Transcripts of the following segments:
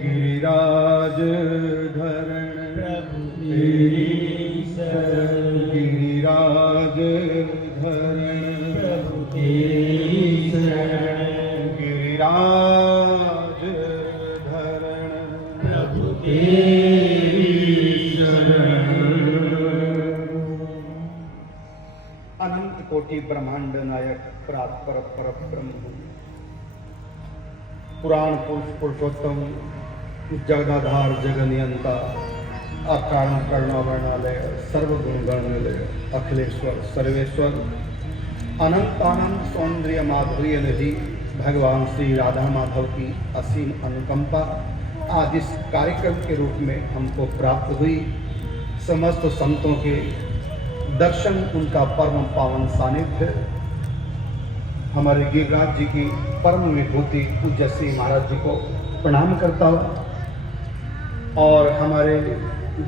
गिरिराज धरण प्रभु तेरी शरण, गिरिराज धरण प्रभु तेरी शरण, गिरिराज धरण प्रभु तेरी शरण। अनंत कोटि ब्रह्मांड नायक परात्पर पर ब्रह्म पुराण पुरुष पुरुषोत्तम जगदाधार जगनियंता अकारण करुणावर्णालय सर्वगुण गणनिलय अखिलेश्वर सर्वेश्वर अनंतानंद सौंदर्य माधुर्य निधि भगवान श्री राधा माधव की असीम अनुकंपा आज इस कार्यक्रम के रूप में हमको प्राप्त हुई। समस्त संतों के दर्शन, उनका परम पावन सानिध्य, हमारे गिरिराज जी की परम विभूति पूज्य श्री महाराज जी को प्रणाम करता हूँ और हमारे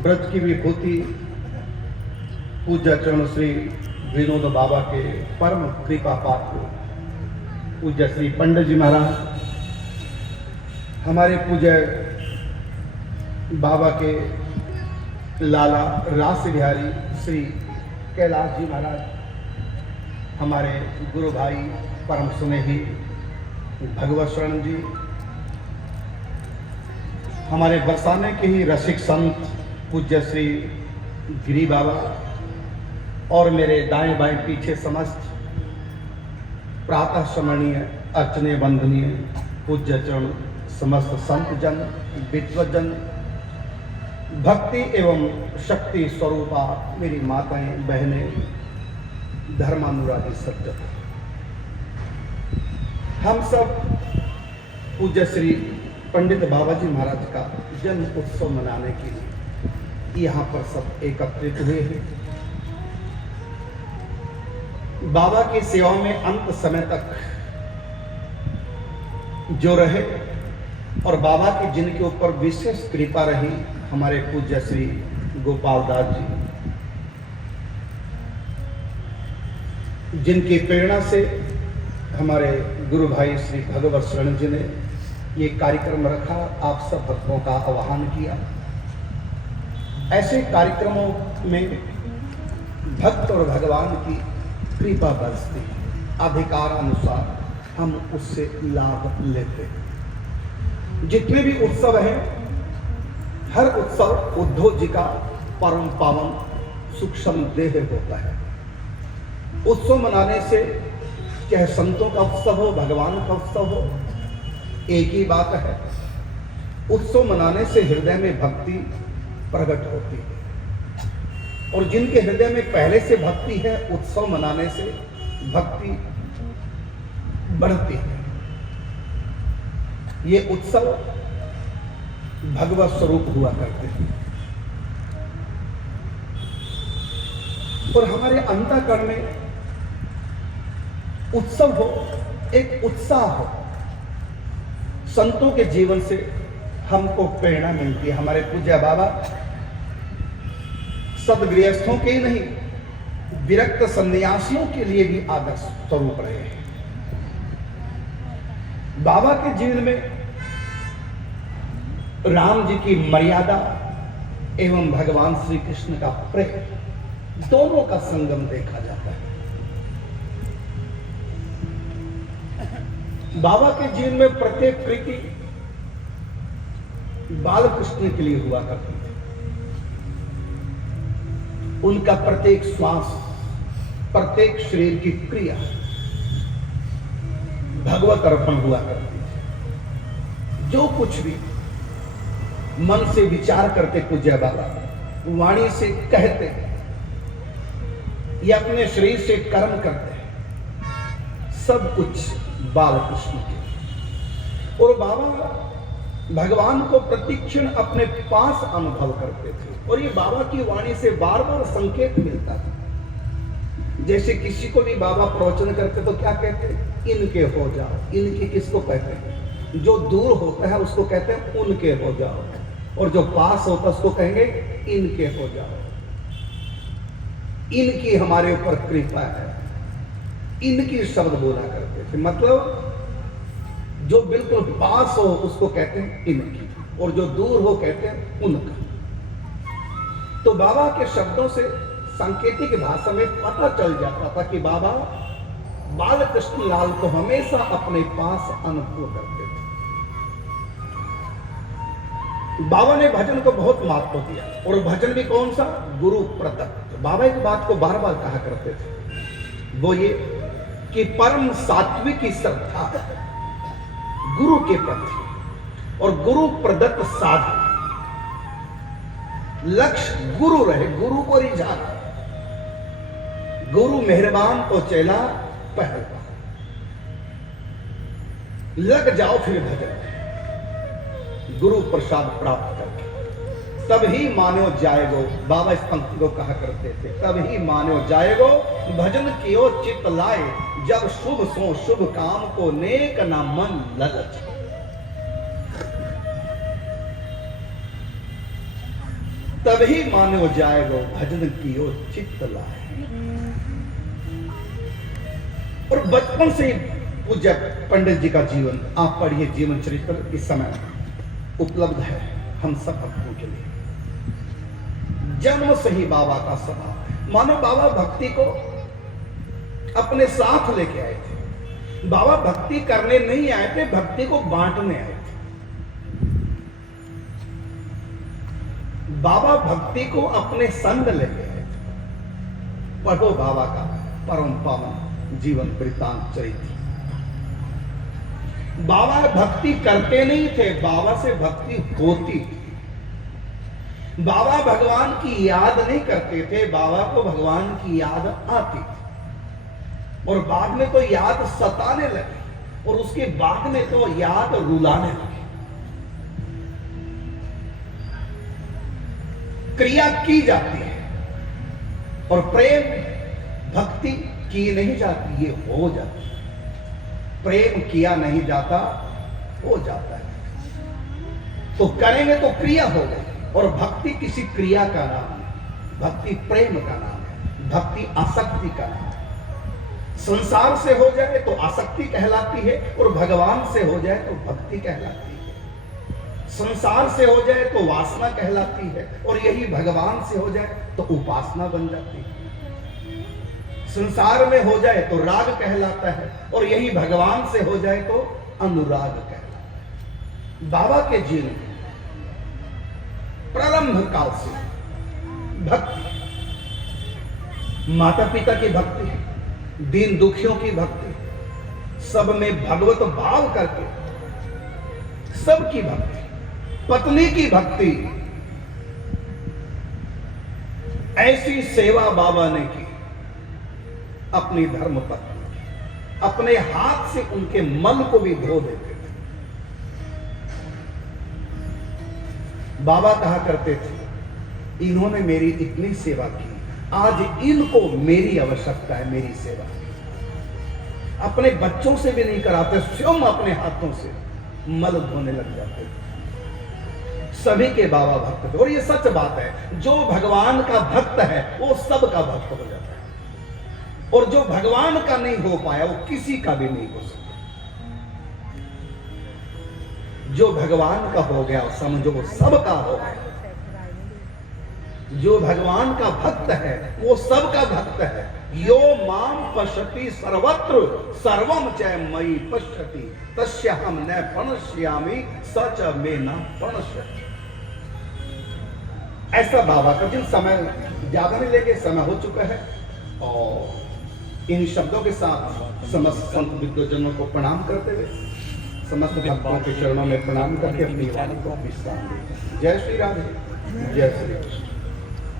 ब्रज की विभूति पूज्य चरण श्री विनोद बाबा के परम कृपा पात्र पूज्य श्री पंडित जी महाराज, हमारे पूज्य बाबा के लाला रास बिहारी श्री कैलाश जी महाराज, हमारे गुरु भाई परम स्नेही भगवत शरण जी, हमारे बरसाने के ही रसिक संत पूज्य श्री गिरी बाबा और मेरे दाएं बाएं पीछे समस्त प्रातः स्मरणीय अर्चने वंदनीय पूज्य चरण समस्त संत जन विद्वजन भक्ति एवं शक्ति स्वरूपा मेरी माताएं बहनें धर्मानुरागी सज्जन, हम सब पूज्य श्री पंडित बाबा जी महाराज का जन्म उत्सव मनाने के लिए यहाँ पर सब एकत्रित हुए हैं। बाबा की सेवा में अंत समय तक जो रहे और बाबा की जिनके ऊपर विशेष कृपा रही, हमारे पूज्य श्री गोपाल दास जी, जिनकी प्रेरणा से हमारे गुरु भाई श्री भगवत शरण जी ने ये कार्यक्रम रखा, आप सब भक्तों का आह्वान किया। ऐसे कार्यक्रमों में भक्त और भगवान की कृपा बरसती है, अधिकार अनुसार हम उससे लाभ लेते हैं। जितने भी उत्सव हैं, हर उत्सव उद्धव जी का परम पावन सूक्ष्म देह होता है। उत्सव मनाने से चाहे संतों का उत्सव हो, भगवान का उत्सव हो, एक ही बात है, उत्सव मनाने से हृदय में भक्ति प्रकट होती है और जिनके हृदय में पहले से भक्ति है, उत्सव मनाने से भक्ति बढ़ती है। ये उत्सव भगवत स्वरूप हुआ करते हैं और हमारे अंतःकरण में उत्सव हो, एक उत्साह हो। संतों के जीवन से हमको प्रेरणा मिलती है। हमारे पूज्य बाबा सदगृहस्थों के ही नहीं, विरक्त सन्यासियों के लिए भी आदर्श स्वरूप रहे हैं। बाबा के जीवन में राम जी की मर्यादा एवं भगवान श्री कृष्ण का प्रेम, दोनों का संगम देखा जाता है। बाबा के जीवन में प्रत्येक कृति बाल कृष्ण के लिए हुआ करती थी। उनका प्रत्येक श्वास, प्रत्येक शरीर की क्रिया भगवत अर्पण हुआ करती थी। जो कुछ भी मन से विचार करते पूज्य बाबा, वाणी से कहते या अपने शरीर से कर्म करते, सब कुछ बाल कृष्ण के। और बाबा भगवान को प्रतिक्षण अपने पास अनुभव करते थे और ये बाबा की वाणी से बार बार संकेत मिलता था। जैसे किसी को भी बाबा प्रवचन करते तो क्या कहते, इनके हो जाओ। इनके किसको कहते हैं? जो दूर होता है उसको कहते हैं उनके हो जाओ, और जो पास होता है उसको कहेंगे इनके हो जाओ। इनकी हमारे ऊपर कृपा है, इनकी शब्द बोला करते थे। मतलब जो बिल्कुल पास हो उसको कहते हैं इनकी, और जो दूर हो कहते हैं उनका। तो बाबा के शब्दों से सांकेतिक भाषा में पता चल जाता था कि बाबा बाल कृष्ण लाल को हमेशा अपने पास अनुभव करते थे। बाबा ने भजन को बहुत महत्व दिया, और भजन भी कौन सा? गुरु प्रदत्त। बाबा एक बात को बार बार कहा करते थे, वो ये कि परम सात्विक की श्रद्धा गुरु के प्रति और गुरु प्रदत्त साधन, लक्ष्य गुरु रहे, गुरु को रिझाना। गुरु मेहरबान तो चेला पहलवान, लग जाओ फिर भजन, गुरु प्रसाद प्राप्त करके तभी मानो जाएगो। बाबा इस पंक्ति को कहा करते थे, तभी मानो जाएगो भजन कियो चित लाए, जब शुभ सो शुभ काम को नेक ना मन लगत। तभी मानो जाएगो भजन कियो चित लाए। और बचपन से ही पूज्य पंडित जी का जीवन आप पढ़िए, जीवन चरित्र इस समय उपलब्ध है हम सब भक्तों के लिए। जन्म से ही बाबा का स्वभाव है, मानो बाबा भक्ति को अपने साथ लेके आए थे। बाबा भक्ति करने नहीं आए थे, भक्ति को बांटने आए थे। बाबा भक्ति को अपने संग लेके आए थे। पढ़ो बाबा का परम पावन जीवन वृत्तांत चरित्र। बाबा भक्ति करते नहीं थे, बाबा से भक्ति होती थी। बाबा भगवान की याद नहीं करते थे, बाबा को भगवान की याद आती थी। और बाद में तो याद सताने लगी, और उसके बाद में तो याद रुलाने लगी। क्रिया की जाती है और प्रेम भक्ति की नहीं जाती, ये हो जाती है। प्रेम किया नहीं जाता, हो जाता है। तो करेंगे तो क्रिया हो गई, और भक्ति किसी क्रिया का नाम है, भक्ति प्रेम का नाम है, भक्ति आसक्ति का नाम है। संसार से हो जाए तो आसक्ति कहलाती है, और भगवान से हो जाए तो भक्ति कहलाती है। संसार से हो जाए तो वासना कहलाती है, और यही भगवान से हो जाए तो उपासना बन जाती है। संसार में हो जाए तो राग कहलाता है, और यही भगवान से हो जाए तो अनुराग कहलाता है। बाबा के जीवन प्रारंभ काल से भक्ति, माता पिता की भक्ति, दीन दुखियों की भक्ति, सब में भगवत भाव करके सबकी भक्ति, पत्नी की भक्ति, ऐसी सेवा बाबा ने की अपनी धर्म पत्नी, अपने हाथ से उनके मन को भी धो देते थे। बाबा कहा करते थे, इन्होंने मेरी इतनी सेवा की, आज इनको मेरी आवश्यकता है, मेरी सेवा। अपने बच्चों से भी नहीं कराते, स्वयं अपने हाथों से मल धोने लग जाते थे। सभी के बाबा भक्त थे, और ये सच बात है, जो भगवान का भक्त है वो सबका भक्त हो जाता है, और जो भगवान का नहीं हो पाया वो किसी का भी नहीं हो सकता। जो भगवान का हो गया समझो वो सबका हो गया। जो भगवान का भक्त है वो सबका भक्त है। यो माम पश्यति सर्वत्र सर्वम च मयि पश्यति तस्याहं न प्रणश्यामि सच में न प्रणश्यति। ऐसा बाबा का जिन समय ज्यादा नहीं लेंगे, समय हो चुका है, और इन शब्दों के साथ समस्त संत विद्वजनों को प्रणाम करते हुए समस्त भक्तों के चरणों में प्रणाम करके अपनी वाणी को विश्राम देते हैं। जय श्री राधे, जय श्री कृष्ण।